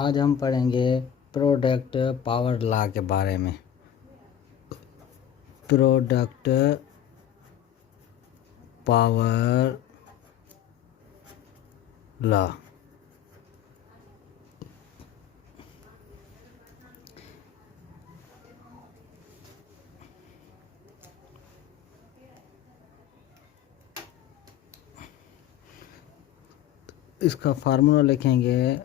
आज हम पढ़ेंगे प्रोडक्ट पावर लॉ के बारे में। Product power law. इसका फार्मूला लिखेंगे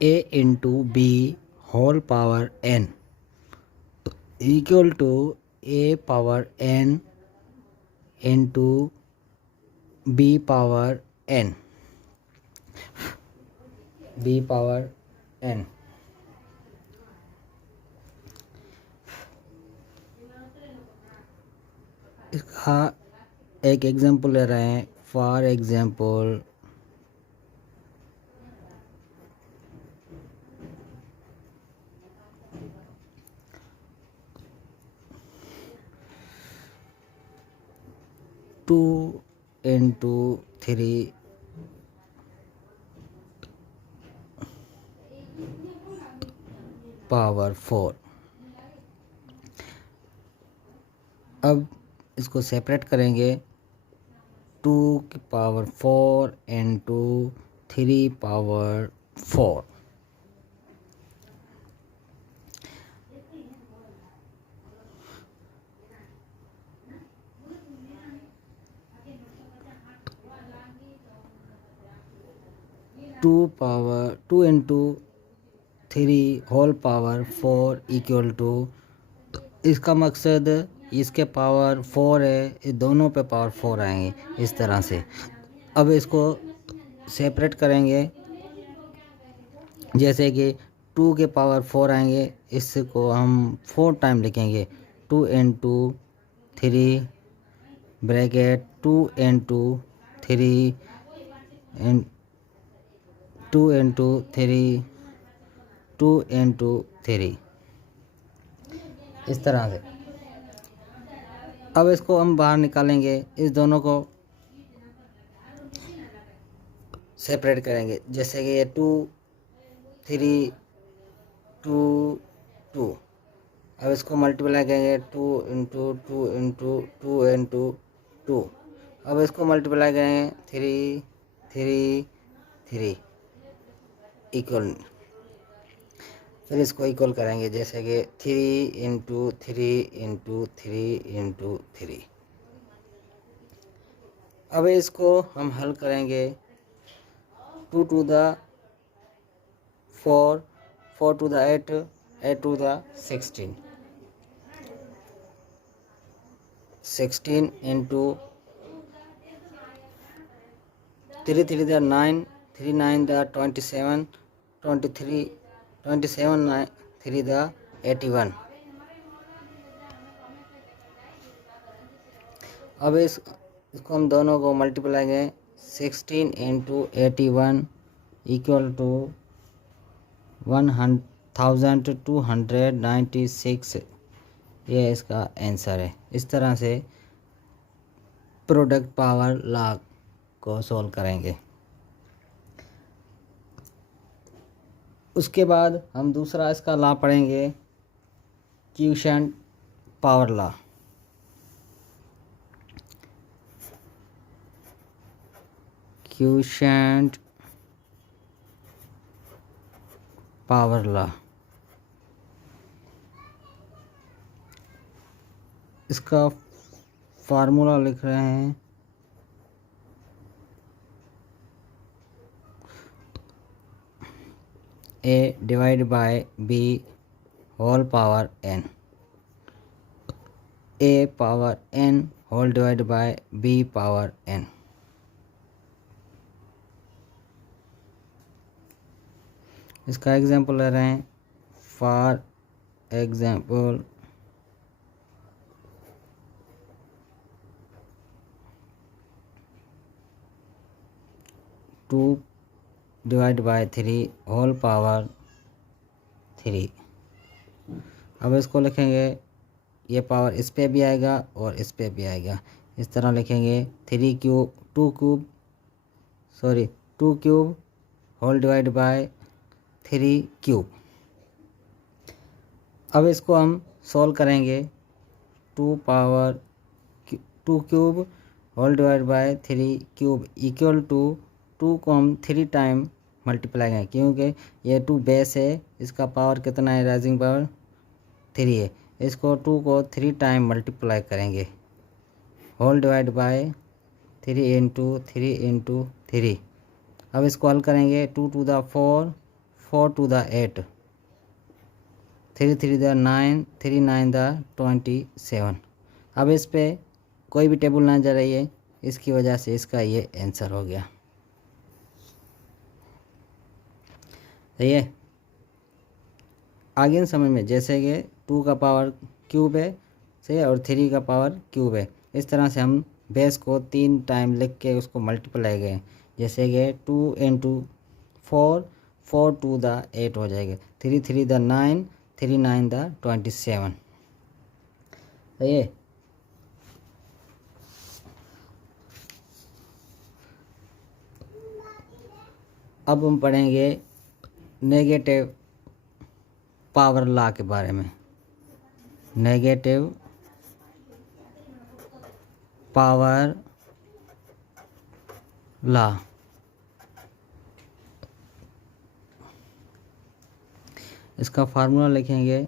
a into b whole power n equal to a power n into b power n। b power n इसका एक एग्जांपल ले रहे हैं। For example two into three power 4। अब इसको सेपरेट करेंगे। 2 की power 4 into 3 power 4। Two into 3 whole power 4 equal to, इसका मकसद इसके पावर 4 है, ये दोनों पे पावर 4 आएंगे इस तरह से। अब इसको सेपरेट करेंगे, जैसे कि 2 के पावर 4 आएंगे, इसको हम 4 टाइम लिखेंगे। 2 into 3 bracket 2 into 3 2 into 3 2 into 3 इस तरह से। अब इसको हम बाहर निकालेंगे, इस दोनों को सेपरेट करेंगे, जैसे कि ये 2 3 2 2। अब इसको मल्टीप्लाई करेंगे 2 इंटू 2 इंटू 2 इंटू 2। अब इसको मल्टीप्लाई करेंगे 3 3 3 इक्वल, फिर इसको इक्वल करेंगे, जैसे कि 3 इंटू 3 इंटू 3 इंटू 3। अब इसको हम हल करेंगे। 2 to the 4 4 to the 8 8 to the 16 16 into 3 3 the 9 3 9 the 27 23 27 9 3 the 81। अब इसको हम दोनों को मल्टीप्लाई करें। 16 इंटू 81 इक्वल टू 1296। ये इसका आंसर है। इस तरह से प्रोडक्ट पावर लॉ को सॉल्व करेंगे। उसके बाद हम दूसरा इसका लॉ पढ़ेंगे, quotient power law. Quotient power law, इसका फार्मूला लिख रहे हैं a divide by b whole power n। a power n whole divide by b power n। इसका एग्जांपल ले रहे हैं। For example 2 divide by 3 whole power 3। अब इसको लिखेंगे, ये पावर इस पे भी आएगा और इस पे भी आएगा। इस तरह लिखेंगे 3 cube 2 cube sorry 2 cube whole divide by 3 cube. अब इसको हम सॉल्व करेंगे। 2 cube whole divide by 3 cube equal to 2 को हम 3 टाइम मल्टीप्लाई करेंगे, क्योंकि ये 2 बेस है, इसका पावर कितना है, राइजिंग पावर 3 है। इसको 2 को 3 टाइम मल्टीप्लाई करेंगे, whole divide by 3 into 3 into 3। अब इसको हल करेंगे। 2 to the 4, 4 to the 8, 3 3 the 9, 3 9 the 27। अब इस पे कोई भी टेबल ना जा रही है, इसकी वजह से इसका ये आंसर हो गया। सही है। आगे समझ में, जैसे कि 2 का पावर क्यूब है, सही है, और 3 का पावर क्यूब है। इस तरह से हम बेस को 3 टाइम लिख के उसको मल्टीप्लाई गए, जैसे कि 2 इंटू 4, 4 टू द 8 हो जाएगा, 3 3 द 9, 3 9 द 27। सही है। अब हम पढ़ेंगे नेगेटिव पावर लॉ के बारे में। Negative power law. इसका फार्मूला लिखेंगे।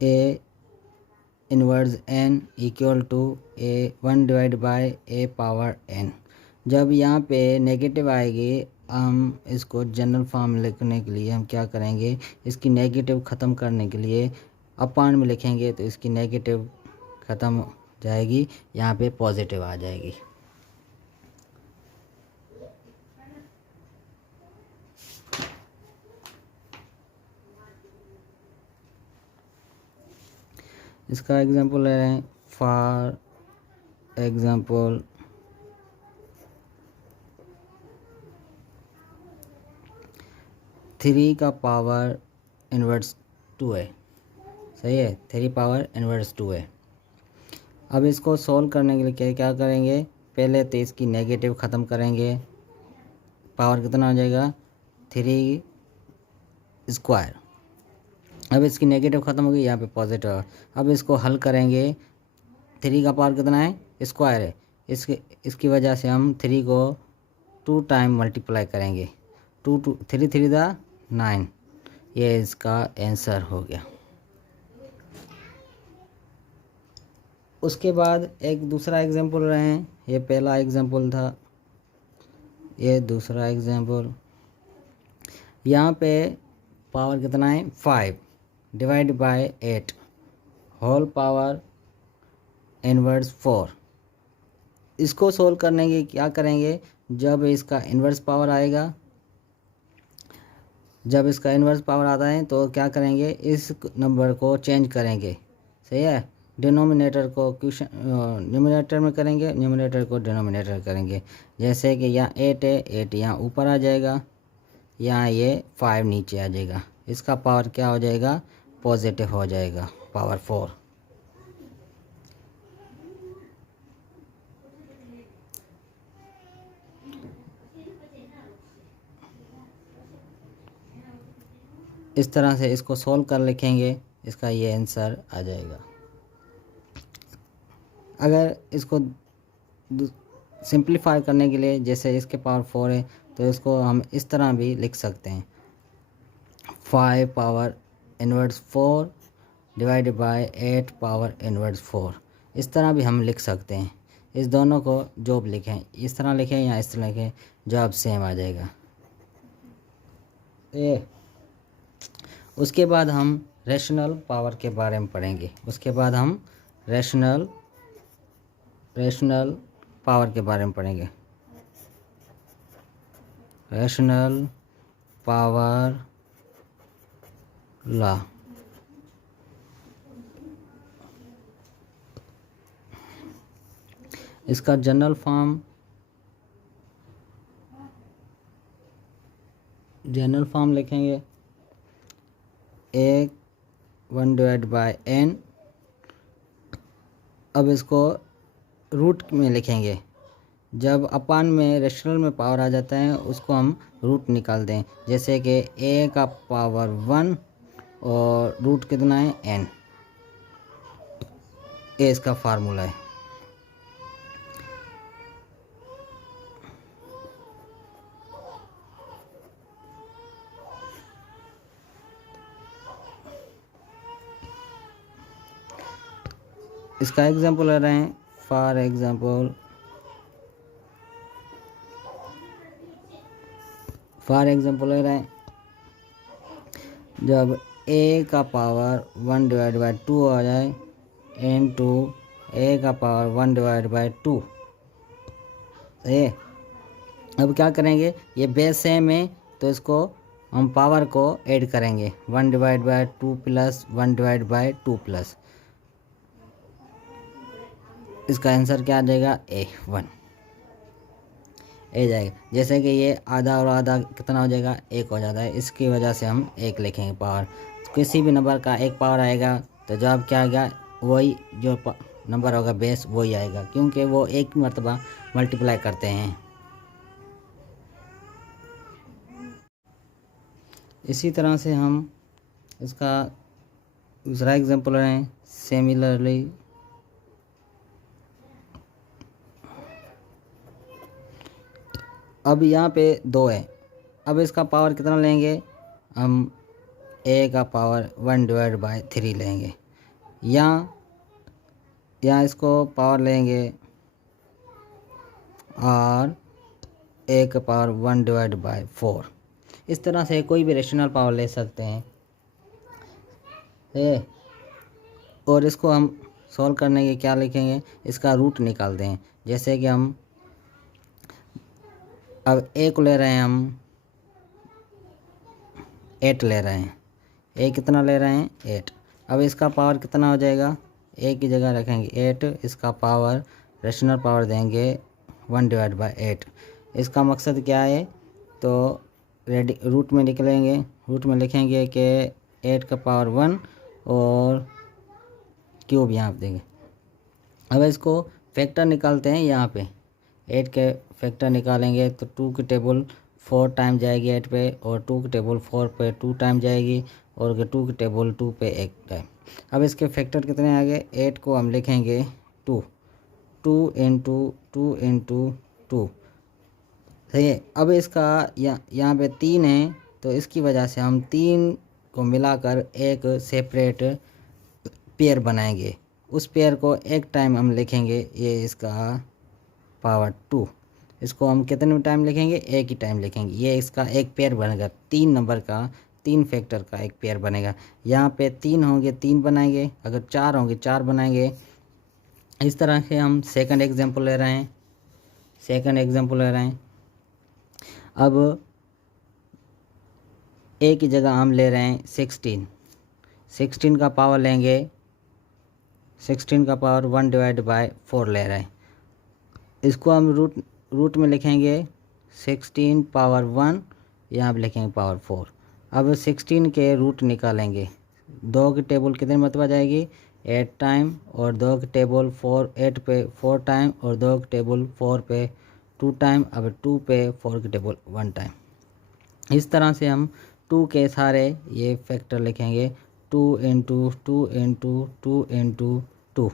A inverse n equal to a 1 divide by a power n. जब यहाँ पे नेगेटिव आएगी, हम इसको जनरल फॉर्म लिखने के लिए हम क्या करेंगे, इसकी नेगेटिव ख़त्म करने के लिए अपान में लिखेंगे, तो इसकी नेगेटिव ख़त्म हो जाएगी, यहाँ पे पॉजिटिव आ जाएगी। इसका एग्जांपल ले रहे हैं। फॉर एग्जांपल 3 का पावर इनवर्स 2 है। सही है, 3 पावर इनवर्स 2 है। अब इसको सॉल्व करने के लिए क्या करेंगे, पहले तो इसकी नेगेटिव ख़त्म करेंगे। पावर कितना हो जाएगा, 3 स्क्वायर। अब इसकी नेगेटिव ख़त्म हो गई, यहाँ पे पॉजिटिव। अब इसको हल करेंगे। 3 का पावर कितना है, स्क्वायर है, इसकी वजह से हम 3 को 2 टाइम मल्टीप्लाई करेंगे। 2 2 3 3 द 9, ये इसका आंसर हो गया। उसके बाद एक दूसरा एग्जांपल रहे हैं। ये पहला एग्जांपल था, ये दूसरा एग्जांपल। यहाँ पे पावर कितना है, 5 divide by 8 whole power inverse 4। इसको सोल्व करने के क्या करेंगे, जब इसका इन्वर्स पावर आएगा, जब इसका इन्वर्स पावर आता है तो क्या करेंगे, इस नंबर को चेंज करेंगे। सही है, डिनोमिनेटर को न्यूमरेटर में करेंगे, न्यूमरेटर को डिनोमिनेटर करेंगे। जैसे कि यहाँ 8 है, 8 यहाँ ऊपर आ जाएगा, यहाँ ये 5 नीचे आ जाएगा। इसका पावर क्या हो जाएगा, पॉजिटिव हो जाएगा, पावर 4। इस तरह से इसको सॉल्व कर लिखेंगे, इसका ये आंसर आ जाएगा। अगर इसको सिंप्लीफाई करने के लिए, जैसे इसके पावर 4 है, तो इसको हम इस तरह भी लिख सकते हैं। 5 power inverse 4 divide by 8 power inverse 4। इस तरह भी हम लिख सकते हैं। इस दोनों को जो भी लिखें, इस तरह लिखें या इस तरह लिखें, जवाब सेम आ जाएगा। उसके बाद हम रैशनल पावर के बारे में पढ़ेंगे। उसके बाद हम रैशनल पावर के बारे में पढ़ेंगे। Rational power law. इसका जनरल फॉर्म लिखेंगे। एक 1/n। अब इसको रूट में लिखेंगे। जब अपान में रेशनल में पावर आ जाता है उसको हम रूट निकाल दें, जैसे कि a का पावर 1 और रूट कितना है n। ये इसका फार्मूला है। इसका एग्जांपल ले रहे हैं। फॉर एग्जांपल ले रहे हैं, जब a का पावर 1/2 आ जाए इनटू a का पावर 1/2। सही है। अब क्या करेंगे, ये बेस सेम है तो इसको हम पावर को ऐड करेंगे 1/2 प्लस 1/2 प्लस। इसका आंसर क्या आ जाएगा, a1 जाएगा। जैसे कि ये आधा और आधा कितना हो जाएगा, 1 हो जाता है। इसकी वजह से हम 1 लिखेंगे पावर। किसी भी नंबर का 1 पावर आएगा तो जवाब क्या आएगा, वही जो नंबर होगा बेस वही आएगा, क्योंकि वो एक मरतबा मल्टीप्लाई करते हैं। इसी तरह से हम इसका दूसरा एग्जांपल लें। सिमिलरली अब यहाँ पे 2 है। अब इसका पावर कितना लेंगे, हम a का पावर 1/3 लेंगे। यहाँ इसको पावर लेंगे और a का पावर 1/4। इस तरह से कोई भी रेशनल पावर ले सकते हैं। और इसको हम सॉल्व करने के क्या लिखेंगे, इसका रूट निकाल दें। जैसे कि हम अब a को ले रहे हैं, हम 8 ले रहे हैं। a कितना ले रहे हैं, 8। अब इसका पावर कितना हो जाएगा, a की जगह रखेंगे 8, इसका पावर रेशनल पावर देंगे 1/8। इसका मकसद क्या है, तो रूट में निकलेंगे, रूट में लिखेंगे कि 8 का पावर 1 और क्यूब यहाँ पे देंगे। अब इसको फैक्टर निकालते हैं। यहाँ पे 8 के फैक्टर निकालेंगे तो 2 की टेबल 4 टाइम जाएगी 8 पे, और 2 की टेबल 4 पे 2 टाइम जाएगी, और 2 की टेबल 2 पे 1 टाइम। अब इसके फैक्टर कितने आ गए, 8 को हम लिखेंगे 2 इंटू 2। सही है। अब इसका यहाँ पे 3 है तो इसकी वजह से हम 3 को मिलाकर एक सेपरेट पेयर बनाएंगे। उस पेयर को एक टाइम हम लिखेंगे, ये इसका पावर 2। इसको हम कितने टाइम लिखेंगे, एक ही टाइम लिखेंगे। ये इसका एक पेयर बनेगा, 3 नंबर का 3 फैक्टर का एक पेयर बनेगा। यहाँ पे 3 होंगे 3 बनाएंगे, अगर 4 होंगे 4 बनाएंगे। इस तरह से हम सेकंड एग्जांपल ले रहे हैं। अब a की जगह हम ले रहे हैं 16 का पावर लेंगे, 16 का पावर 1/4 ले रहे हैं। इसको हम रूट में लिखेंगे 16 पावर 1, यहाँ पे लिखेंगे पावर 4। अब 16 के रूट निकालेंगे। 2 की टेबल कितने मरतबा जाएगी, 8 टाइम, और 2 की टेबल 8 पे 4 टाइम, और 2 की टेबल 4 पे 2 टाइम। अब 2 पे 4 की टेबल 1 टाइम। इस तरह से हम 2 के सारे ये फैक्टर लिखेंगे, 2 इंटू 2 इंटू 2 इंटू 2।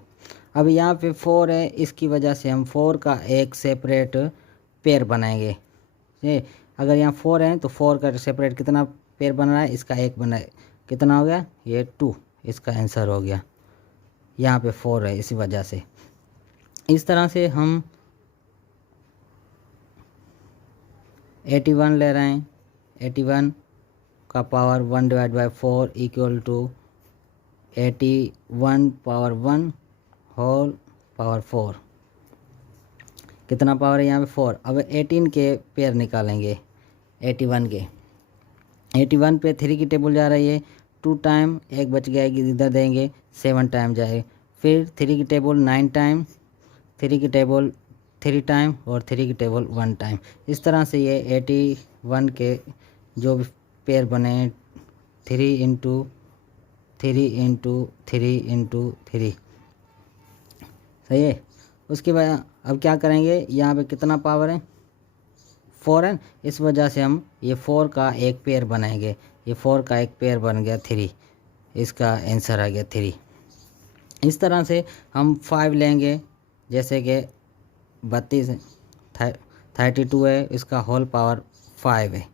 अब यहाँ पे 4 है, इसकी वजह से हम 4 का एक सेपरेट पेयर बनाएंगे। अगर यहाँ 4 है तो 4 का सेपरेट कितना पेयर बन रहा है, इसका एक बना है, कितना हो गया, ये 2, इसका आंसर हो गया। यहाँ पे 4 है इसी वजह से। इस तरह से हम 81 ले रहे हैं। 81 का power 1/4 equal to 81 power 1 whole power 4। कितना पावर है यहाँ पे, 4। अब 18 के पेयर निकालेंगे 81 के। 81 पे 3 की टेबल जा रही है, 2 टाइम, एक बच गया इधर देंगे, 7 टाइम जाए। फिर 3 की टेबल 9 टाइम, 3 की टेबल 3 टाइम, और 3 की टेबल 1 टाइम। इस तरह से ये 81 के जो भी पेयर बने 3 इंटू 3 इंटू 3 इंटू 3, सही है। उसके बाद अब क्या करेंगे, यहाँ पे कितना पावर है 4 है, इस वजह से हम ये 4 का एक पेयर बनाएंगे, ये 4 का एक पेयर बन गया 3, इसका आंसर आ गया 3। इस तरह से हम 5 लेंगे, जैसे कि 32 है, 32 है, इसका होल पावर 5 है।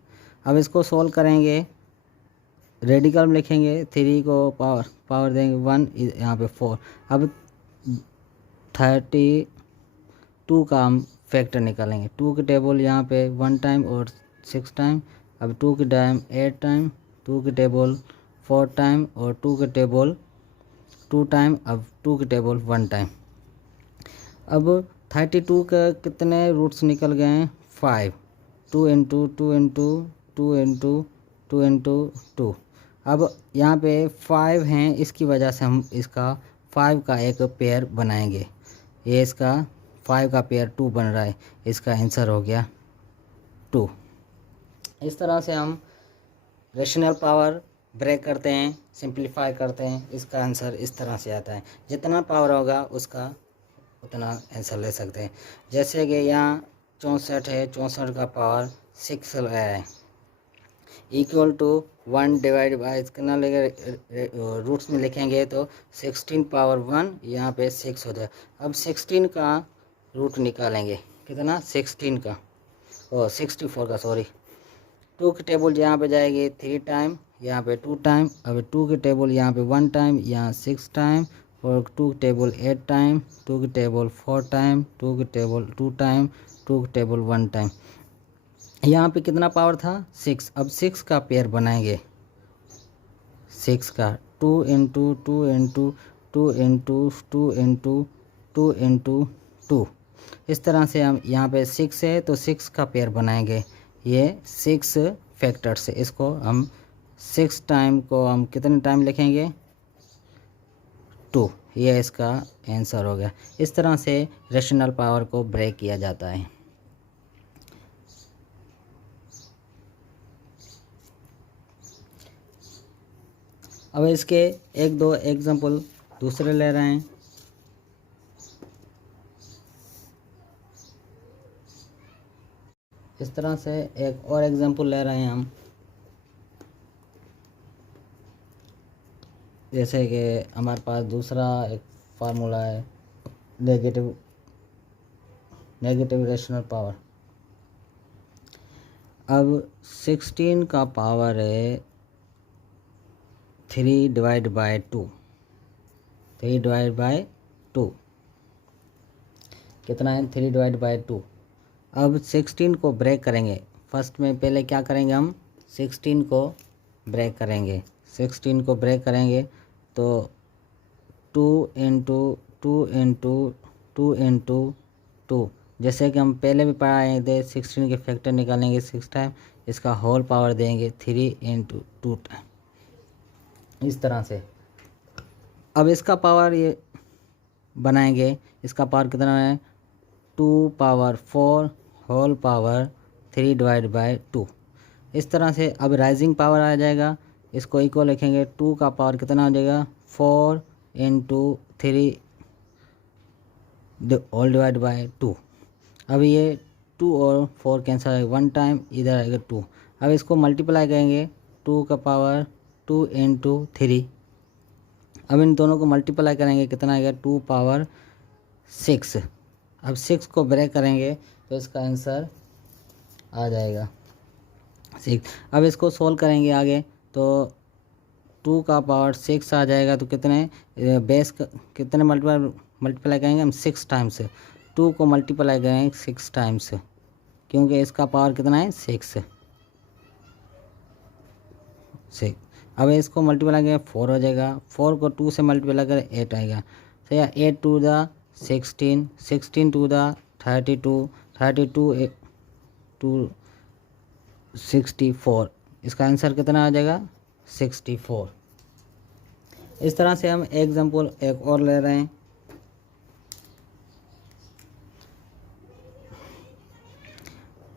अब इसको सोल्व करेंगे, रेडिकल में लिखेंगे, 3 को पावर देंगे 1, यहाँ पे 4। अब 32 का हम फैक्टर निकालेंगे, 2 की टेबल यहाँ पे 1 टाइम और 6 टाइम, अब 2 की टाइम 8 टाइम, 2 की टेबल 4 टाइम और 2 की टेबल 2 टाइम, अब 2 की टेबल 1 टाइम। अब 32 का कितने रूट्स निकल गए हैं 5, 2 इंटू 2 इंटू 2 इंटू 2 इंटू 2। अब यहाँ पे 5 हैं, इसकी वजह से हम इसका 5 का एक पेयर बनाएंगे, ये इसका 5 का पेयर 2 बन रहा है, इसका आंसर हो गया 2। इस तरह से हम रेशनल पावर ब्रेक करते हैं, सिंप्लीफाई करते हैं, इसका आंसर इस तरह से आता है। जितना पावर होगा उसका उतना आंसर ले सकते हैं। जैसे कि यहाँ 64 है, 64 का पावर 6 है, इक्वल टू 1 डिवाइड बाई कितना लेंगे, रूट्स में लिखेंगे तो 16 पावर 1, यहाँ पे 6 हो जाए। अब 16 का रूट निकालेंगे, कितना 16 का, 64 का, सॉरी। 2 की टेबल यहाँ पे जाएगी 3 टाइम, यहाँ पे 2 टाइम, अब 2 की टेबल यहाँ पे 1 टाइम, यहाँ 6 टाइम, और 2 की टेबल 8 टाइम, 2 की टेबल 4 टाइम, 2 की टेबल 2 टाइम, 2 की टेबल 1 टाइम। यहाँ पे कितना पावर था 6, अब 6 का पेयर बनाएंगे, 6 का 2 into 2 into 2 into 2 into 2 into 2। इस तरह से हम यहाँ पे 6 है तो 6 का पेयर बनाएंगे, ये 6 फैक्टर से, इसको हम 6 टाइम को हम कितने टाइम लिखेंगे 2, ये इसका आंसर हो गया। इस तरह से रेशनल पावर को ब्रेक किया जाता है। अब इसके एक दो एग्जांपल दूसरे ले रहे हैं। इस तरह से एक और एग्जांपल ले रहे हैं हम, जैसे कि हमारे पास दूसरा एक फार्मूला है नेगेटिव रेशनल पावर। अब 16 का पावर है 3 डिवाइड बाय 2, 3 डिवाइड बाय 2 कितना है 3 डिवाइड बाय 2। अब 16 को ब्रेक करेंगे, फर्स्ट में पहले क्या करेंगे हम 16 को ब्रेक करेंगे, 16 को ब्रेक करेंगे तो 2 इंटू 2 इंटू 2 इंटू 2, जैसे कि हम पहले भी पढ़ाए थे 16 के फैक्टर निकालेंगे 6 टाइम, इसका होल पावर देंगे 3 इंटू 2 टाइम, इस तरह से। अब इसका पावर ये बनाएंगे, इसका पावर कितना है 2 power 4 whole power 3 divide by 2। इस तरह से अब राइजिंग पावर आ जाएगा, इसको इक्वल लिखेंगे, 2 का पावर कितना हो जाएगा 4 इंटू 3 होल डिवाइड बाय 2। अब ये 2 और 4 कैंसिल है, 1 टाइम इधर आएगा 2। अब इसको मल्टीप्लाई करेंगे, 2 का पावर 2 इंटू 3, अब इन दोनों को मल्टीप्लाई करेंगे, कितना आएगा 2 पावर 6। अब 6 को ब्रेक करेंगे तो इसका आंसर आ जाएगा 6। अब इसको सोल्व करेंगे आगे तो 2 का पावर 6 आ जाएगा, तो कितने बेस कितने मल्टीप्लाई करेंगे हम 6 टाइम्स, 2 को मल्टीप्लाई करेंगे 6 टाइम्स, क्योंकि इसका पावर कितना है 6। अब इसको मल्टीप्लाई करेंगे 4 हो जाएगा, 4 को 2 से मल्टीप्लाई करें 8 आएगा, तो या 8 to the 16, 16 to the 32, 32 to 64, इसका आंसर कितना आ जाएगा 64। इस तरह से हम एग्जाम्पल एक और ले रहे हैं।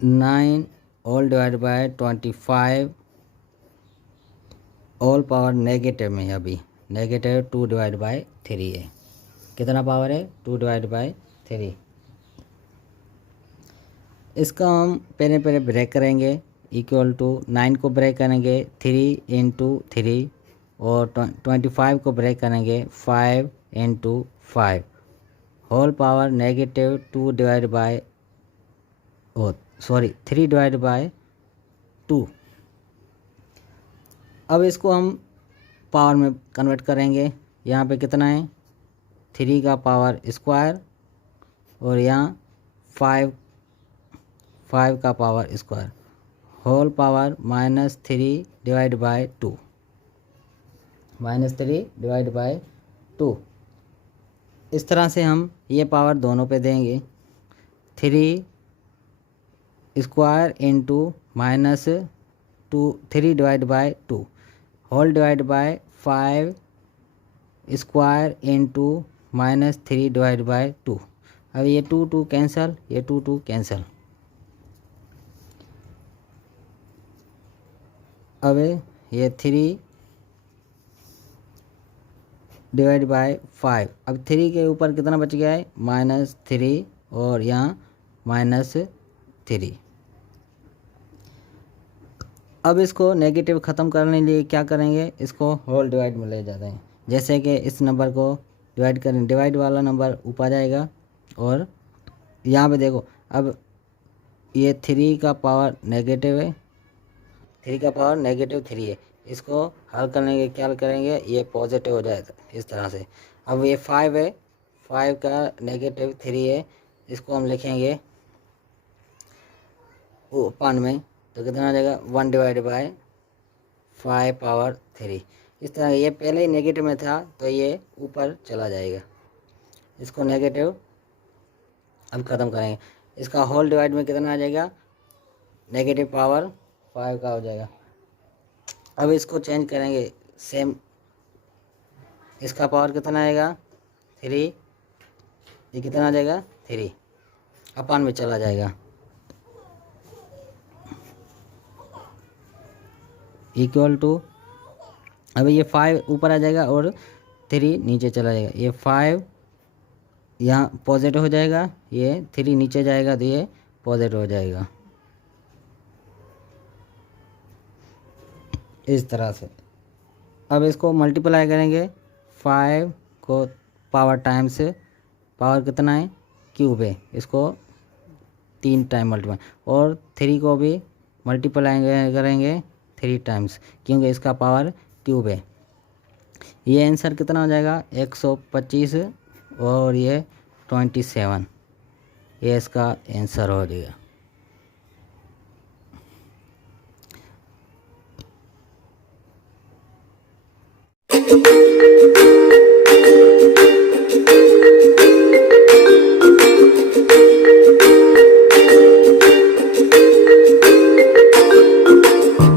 Nine all divide by 25 all power negative में, अभी -2/3 है। कितना पावर है? 2/3। इसका हम पहले ब्रेक करेंगे, इक्वल टू 9 को ब्रेक करेंगे 3 × 3 और 25 को ब्रेक करेंगे 5 × 5 होल पावर -3/2। अब इसको हम पावर में कन्वर्ट करेंगे। यहाँ पे कितना है? 3 का पावर स्क्वायर और यहाँ 5 का पावर स्क्वायर होल पावर -3/2 -3/2। इस तरह से हम ये पावर दोनों पे देंगे। 3 square into -3/2 whole divide by 5 square into -3/2। अब ये 2 कैंसल, ये 2 कैंसल। अब ये 3/5। अब 3 के ऊपर कितना बच गया है? -3 और यहाँ -3। अब इसको नेगेटिव ख़त्म करने के लिए क्या करेंगे? इसको होल डिवाइड में ले जाते हैं। जैसे कि इस नंबर को डिवाइड करें, डिवाइड वाला नंबर ऊपर जाएगा और यहाँ पे देखो, अब ये 3 का पावर नेगेटिव है, 3 का पावर -3 है। इसको हल करने के क्या करेंगे? ये पॉजिटिव हो जाएगा इस तरह से। अब ये 5 है, 5 का -3 है, इसको हम लिखेंगे ओपन में, तो कितना आ जाएगा? 1/5/3। इस तरह ये पहले ही नेगेटिव में था तो ये ऊपर चला जाएगा। इसको नेगेटिव अब ख़त्म करेंगे। इसका होल डिवाइड में कितना आ जाएगा? नेगेटिव पावर 5 का हो जाएगा। अब इसको चेंज करेंगे सेम, इसका पावर कितना आएगा? 3। ये कितना आ जाएगा? 3 अपन में चला जाएगा, इक्वल टू, अब ये 5 ऊपर आ जाएगा और 3 नीचे चला जाएगा। ये 5 यहाँ पॉजिटिव हो जाएगा, ये 3 नीचे जाएगा तो ये पॉजिटिव हो जाएगा इस तरह से। अब इसको मल्टीप्लाई करेंगे, 5 को पावर टाइम्स, पावर कितना है? क्यूब है, इसको 3 टाइम मल्टीप्लाई, और 3 को भी मल्टीप्लाई करेंगे 3 टाइम्स, क्योंकि इसका पावर क्यूब है। ये आंसर कितना हो जाएगा? 125 और ये 27, ये इसका आंसर हो जाएगा।